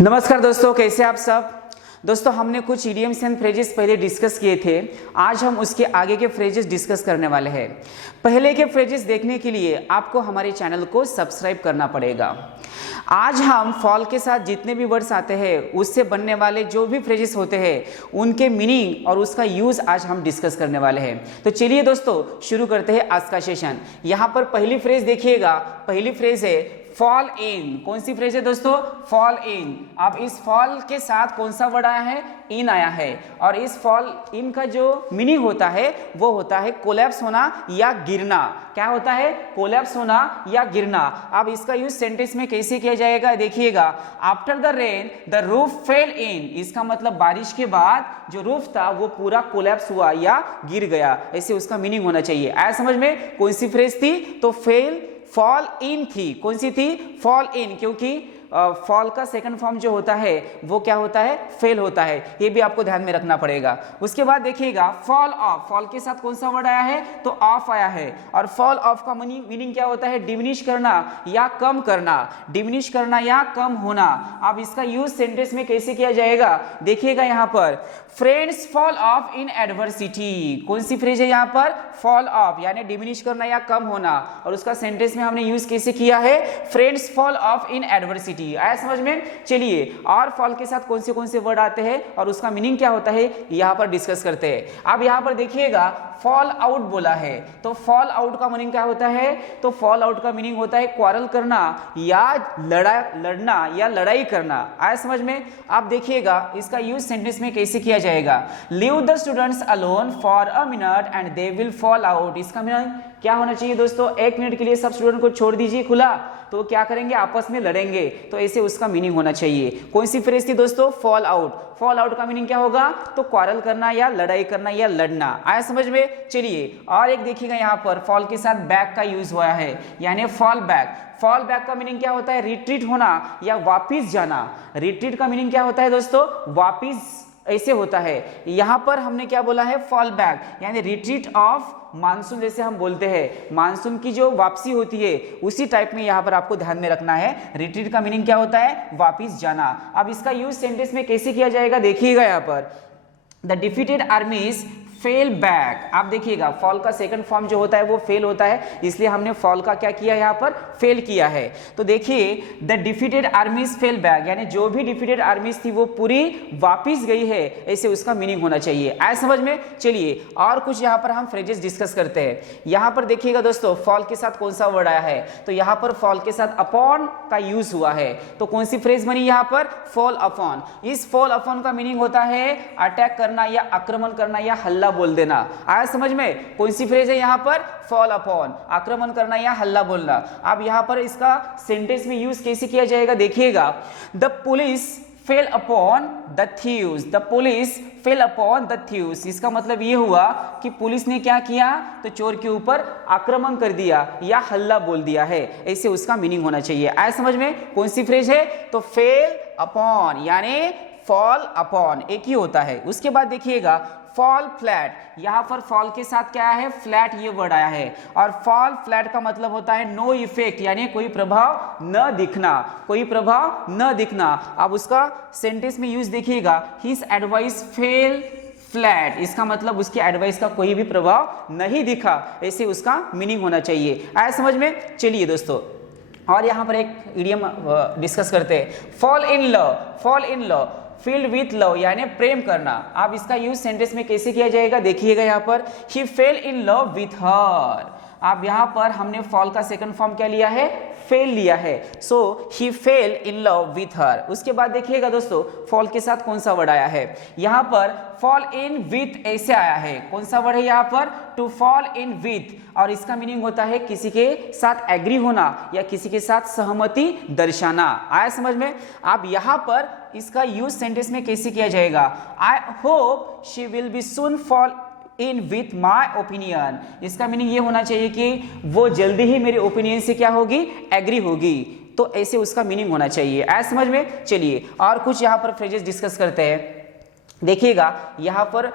नमस्कार दोस्तों, कैसे आप सब। दोस्तों, हमने कुछ इडियम्स एंड फ्रेजेस पहले डिस्कस किए थे। आज हम उसके आगे के फ्रेजेस डिस्कस करने वाले हैं। पहले के फ्रेजेस देखने के लिए आपको हमारे चैनल को सब्सक्राइब करना पड़ेगा। आज हम फॉल के साथ जितने भी वर्ड्स आते हैं उससे बनने वाले जो भी फ्रेजेस होते हैं उनके मीनिंग और उसका यूज आज हम डिस्कस करने वाले हैं। तो चलिए दोस्तों, शुरू करते हैं आज का सेशन। यहाँ पर पहली फ्रेज देखिएगा। पहली फ्रेज है फॉल इन। कौन सी फ्रेज है दोस्तों? Fall in. अब इस फॉल के साथ कौन सा वर्ड आया है? इन आया है। और इस फॉल इन का जो मीनिंग होता है वो होता है कोलैप्स होना या गिरना। क्या होता है? कोलैप्स होना या गिरना। अब इसका यूज सेंटेंस में कैसे किया जाएगा देखिएगा। After the rain the roof fell in. इसका मतलब बारिश के बाद जो रूफ था वो पूरा कोलैप्स हुआ या गिर गया, ऐसे उसका मीनिंग होना चाहिए। आया समझ में? कौन सी फ्रेज थी? तो फॉल इन थी। कौन सी थी? फॉल इन, क्योंकि फॉल का सेकंड फॉर्म जो होता है वो क्या होता है? फेल होता है। ये भी आपको ध्यान में रखना पड़ेगा। उसके बाद देखिएगा फॉल ऑफ। फॉल के साथ कौन सा वर्ड आया है? तो ऑफ आया है। और फॉल ऑफ का मीनिंग क्या होता है? डिमिनिश करना या कम करना। डिमिनिश करना या कम होना। अब इसका यूज सेंटेंस में कैसे किया जाएगा देखिएगा। यहाँ पर friends fall of in adversity. कौन सी फ्रेज है यहाँ पर? फॉल ऑफ, यानी डिमिनिश करना या कम होना। और उसका सेंटेंस में हमने यूज कैसे किया है? Friends fall of in adversity. आया समझ में? चलिए, और फॉल के साथ कौन से वर्ड आते हैं और उसका मीनिंग क्या होता है यहाँ पर डिस्कस करते हैं। अब यहाँ पर देखिएगा फॉल आउट बोला है। तो फॉल आउट का मीनिंग क्या होता है? तो फॉल आउट का मीनिंग होता है क्वारल करना या लड़ना या लड़ाई करना। आया समझ में? आप देखिएगा इसका यूज सेंटेंस में कैसे किया जाएगा। Leave the students alone for a minute and they will fall out. इसका मीनिंग क्या होना चाहिए दोस्तों? एक मिनट के लिए सब स्टूडेंट को छोड़ दीजिए खुला, तो क्या करेंगे? आपस में लड़ेंगे। तो ऐसे उसका मीनिंग होना चाहिए। कौन सी फ्रेज थी दोस्तों? Fall out. फॉल आउट का मीनिंग क्या होगा? तो क्वारल करना या लड़ाई करना या लड़ना। आया समझ में? चलिए, और एक देखिएगा यहाँ पर फॉल के साथ बैक का यूज हुआ है, यानी फॉल बैक। फॉल बैक का मीनिंग क्या होता है? रिट्रीट होना या वापिस जाना। रिट्रीट का मीनिंग क्या होता है दोस्तों? वापिस ऐसे होता है। यहां पर हमने क्या बोला है? फॉल बैक, यानी रिट्रीट ऑफ मानसून। जैसे हम बोलते हैं मानसून की जो वापसी होती है उसी टाइप में यहां पर आपको ध्यान में रखना है। रिट्रीट का मीनिंग क्या होता है? वापिस जाना। अब इसका यूज सेंटेंस में कैसे किया जाएगा देखिएगा। यहां पर द डिफीटेड आर्मीज फेल बैक। आप देखिएगा फॉल का सेकंड फॉर्म जो होता है वो फेल होता है, इसलिए हमने फॉल का क्या किया यहाँ पर? फेल किया है। तो देखिए द डिफीटेड आर्मीज फेल बैक, यानी जो भी डिफीटेड आर्मीज थी वो पूरी वापिस गई है, ऐसे उसका मीनिंग होना चाहिए। आया समझ में? चलिए, और कुछ यहाँ पर हम फ्रेजेस डिस्कस करते हैं। यहाँ पर देखिएगा दोस्तों फॉल के साथ कौन सा वर्ड आया है? तो यहाँ पर फॉल के साथ अपॉन का यूज हुआ है। तो कौन सी फ्रेज बनी यहाँ पर? Fall upon. इस फॉल अपॉन का मीनिंग होता है अटैक करना या आक्रमण करना या हल्ला बोल देना। आया समझ में? कौन सी फ्रेज है यहाँ पर? फॉल अपॉन, आक्रमण करना या हल्ला बोलना। अब यहाँ पर इसका सेंटेंस में यूज कैसे किया जाएगा देखिएगा। The police fail upon the thieves. The police fail upon the thieves. इसका मतलब ये हुआ कि पुलिस ने क्या किया? तो चोर के ऊपर आक्रमण कर दिया या हल्ला बोल दिया है, ऐसे उसका मीनिंग होना चाहिए। आया समझ में? कौन सी फ्रेज है? तो फेल अपॉन, यानी फॉल अपॉन एक ही होता है। उसके बाद देखिएगा फॉल फ्लैट। यहां पर फॉल के साथ क्या है? फ्लैट ये वर्ड आया है। और फॉल फ्लैट का मतलब होता है नो इफेक्ट, यानी कोई प्रभाव न दिखना। कोई प्रभाव न दिखना। अब उसका सेंटेंस में यूज देखिएगा। His advice fail flat. इसका मतलब उसकी एडवाइस का कोई भी प्रभाव नहीं दिखा, ऐसे उसका मीनिंग होना चाहिए। आया समझ में? चलिए दोस्तों, और यहाँ पर एक इडियम डिस्कस करते हैं। Fall in love. Fall in love, field with love, यानी प्रेम करना। अब इसका यूज सेंटेंस में कैसे किया जाएगा देखिएगा। यहाँ पर he fell in love with her. अब यहाँ पर हमने फॉल का सेकंड फॉर्म क्या लिया है? फेल लिया है। So he fell in love with her. उसके बाद देखिएगा दोस्तों फॉल के साथ कौन सा वर्ड आया है? यहाँ पर फॉल इन विथ ऐसे आया है। कौन सा वर्ड है यहाँ पर? To fall in with. और इसका मीनिंग होता है किसी के साथ एग्री होना या किसी के साथ सहमति दर्शाना। आया समझ में? अब यहाँ पर इसका यूज सेंटेंस में कैसे किया जाएगा? I hope she will be soon fall in with my opinion. इसका मीनिंग ये होना चाहिए कि वो जल्दी ही मेरे ओपिनियन से क्या होगी? एग्री होगी। तो ऐसे उसका मीनिंग होना चाहिए। आया समझ में? चलिए, और कुछ यहाँ पर फ्रेजेस डिस्कस करते हैं। देखिएगा यहाँ पर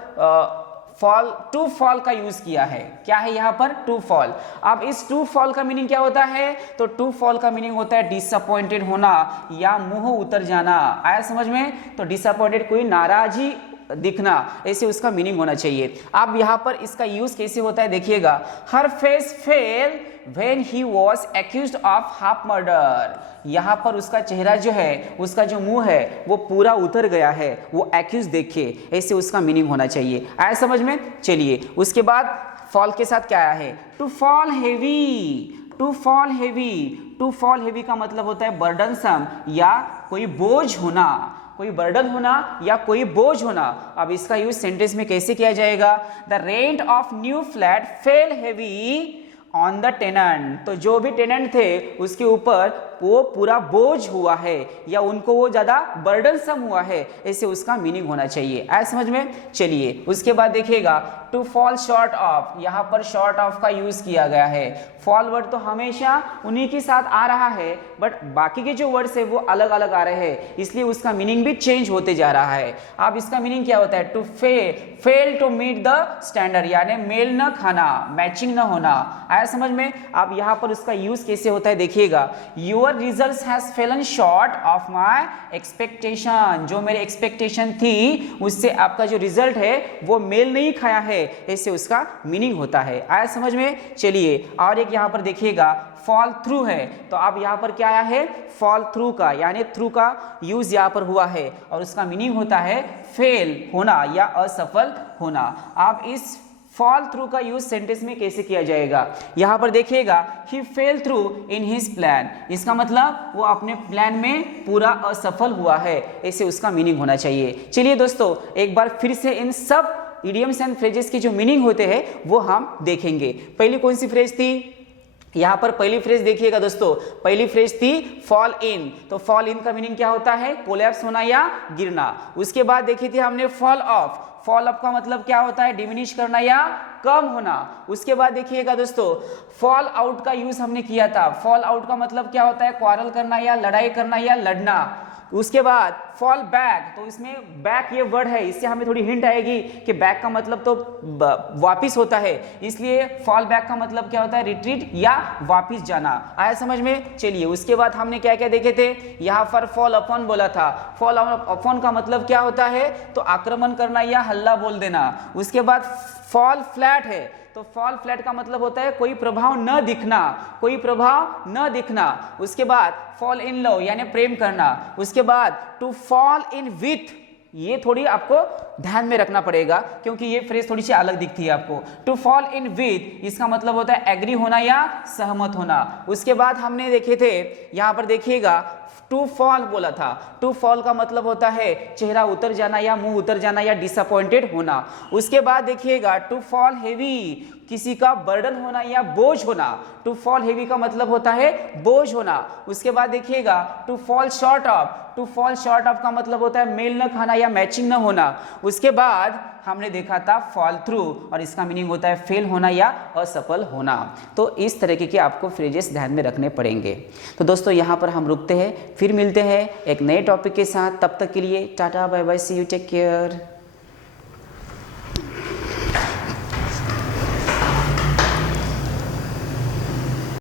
फॉल, टू फॉल का यूज किया है। क्या है यहाँ पर? To fall. अब इस टू फॉल का मीनिंग क्या होता है? तो टू फॉल का मीनिंग होता है डिसअपॉइंटेड होना या मुंह उतर जाना। आया समझ में? तो डिसअपॉइंटेड कोई नाराज ही दिखना, ऐसे उसका मीनिंग होना चाहिए। अब यहाँ पर इसका यूज कैसे होता है देखिएगा, her face fell when he was accused of half murder. यहाँ पर उसका चेहरा जो है, उसका जो मुंह है वो पूरा उतर गया है, वो एक्यूज देखिए, ऐसे उसका मीनिंग होना चाहिए। आया समझ में? चलिए उसके बाद फॉल के साथ क्या आया है? To fall heavy. To fall heavy, to fall heavy का मतलब होता है बर्डनसम या कोई बोझ होना, कोई बर्डन होना या कोई बोझ होना। अब इसका यूज सेंटेंस में कैसे किया जाएगा? The rent of new flat fell heavy on the tenant. तो जो भी टेनेंट थे उसके ऊपर वो पूरा बोझ हुआ है या उनको वो ज्यादा बर्डनसम हुआ है, ऐसे उसका मीनिंग होना चाहिए। आया समझ में? चलिए उसके बाद देखिएगा टू फॉल शॉर्ट ऑफ, यहाँ पर शॉर्ट ऑफ का यूज किया गया है। फॉल वर्ड तो हमेशा उन्हीं के साथ आ रहा है, बट बाकी के जो वर्ड्स है वो अलग अलग आ रहे हैं, इसलिए उसका मीनिंग भी चेंज होते जा रहा है। अब इसका मीनिंग क्या होता है? To fail to meet the standard, यानी मेल न खाना, मैचिंग न होना। आया समझ में? अब यहाँ पर उसका यूज कैसे होता है देखिएगा, your results has Fallon short of my expectation. जो मेरी एक्सपेक्टेशन थी उससे आपका जो रिजल्ट है वो मेल नहीं खाया है, ऐसे उसका मीनिंग होता है। आया समझ में? चलिए और एक यहाँ पर देखिएगा फॉल थ्रू है। तो अब यहाँ पर क्या आया है? फॉल थ्रू का, यानी थ्रू का यूज यहाँ पर हुआ है और उसका मीनिंग होता है फेल होना या असफल होना। अब इस फॉल थ्रू का यूज सेंटेंस में कैसे किया जाएगा? यहां पर देखिएगा he fell through in his plan. इसका मतलब वो अपने प्लान में पूरा असफल हुआ है, ऐसे उसका मीनिंग होना चाहिए। चलिए दोस्तों एक बार फिर से इन सब इडियम्स एंड फ्रेजेस के जो मीनिंग होते हैं वो हम देखेंगे। पहली कौन सी फ्रेज थी? यहाँ पर पहली फ्रेज देखिएगा दोस्तों, पहली फ्रेज थी फॉल इन। तो फॉल इन का मीनिंग क्या होता है? कोलैप्स होना या गिरना। उसके बाद देखी थी हमने फॉल ऑफ। फॉल अप का मतलब क्या होता है? डिमिनिश करना या कम होना। उसके बाद देखिएगा दोस्तों फॉल आउट का यूज हमने किया था। फॉल आउट का मतलब क्या होता है? क्वारल करना या लड़ाई करना या लड़ना। उसके बाद फॉल बैक, तो इसमें बैक ये वर्ड है, इससे हमें थोड़ी हिंट आएगी कि बैक का मतलब तो वापिस होता है, इसलिए फॉल बैक का मतलब क्या होता है? रिट्रीट या वापिस जाना। आया समझ में? चलिए उसके बाद हमने क्या क्या देखे थे? यहाँ पर फॉल अपॉन बोला था। फॉल अपॉन का मतलब क्या होता है? तो आक्रमण करना या हल्ला बोल देना। उसके बाद फॉल फ्लैट है, तो फॉल फ्लैट का मतलब होता है कोई प्रभाव न दिखना, कोई प्रभाव न दिखना। उसके बाद फॉल इन लव यानी प्रेम करना। उसके बाद टू फॉल इन विथ, ये थोड़ी आपको ध्यान में रखना पड़ेगा क्योंकि ये फ्रेज थोड़ी सी अलग दिखती है आपको। टू फॉल इन विथ इसका मतलब होता है एग्री होना या सहमत होना। उसके बाद हमने देखे थे, यहाँ पर देखिएगा टू फॉल बोला था। टू फॉल का मतलब होता है चेहरा उतर जाना या मुंह उतर जाना या डिसअपॉइंटेड होना। उसके बाद देखिएगा टू फॉल हेवी, किसी का बर्डन होना या बोझ होना। टू फॉल हेवी का मतलब होता है बोझ होना। उसके बाद देखिएगा to fall short of, to fall short of का मतलब होता है मेल न खाना या मैचिंग न होना। उसके बाद हमने देखा था फॉल थ्रू और इसका मीनिंग होता है फेल होना या असफल होना। तो इस तरीके के आपको फ्रेजेस ध्यान में रखने पड़ेंगे। तो दोस्तों यहाँ पर हम रुकते हैं, फिर मिलते हैं एक नए टॉपिक के साथ। तब तक के लिए tata bye bye, see you, take care.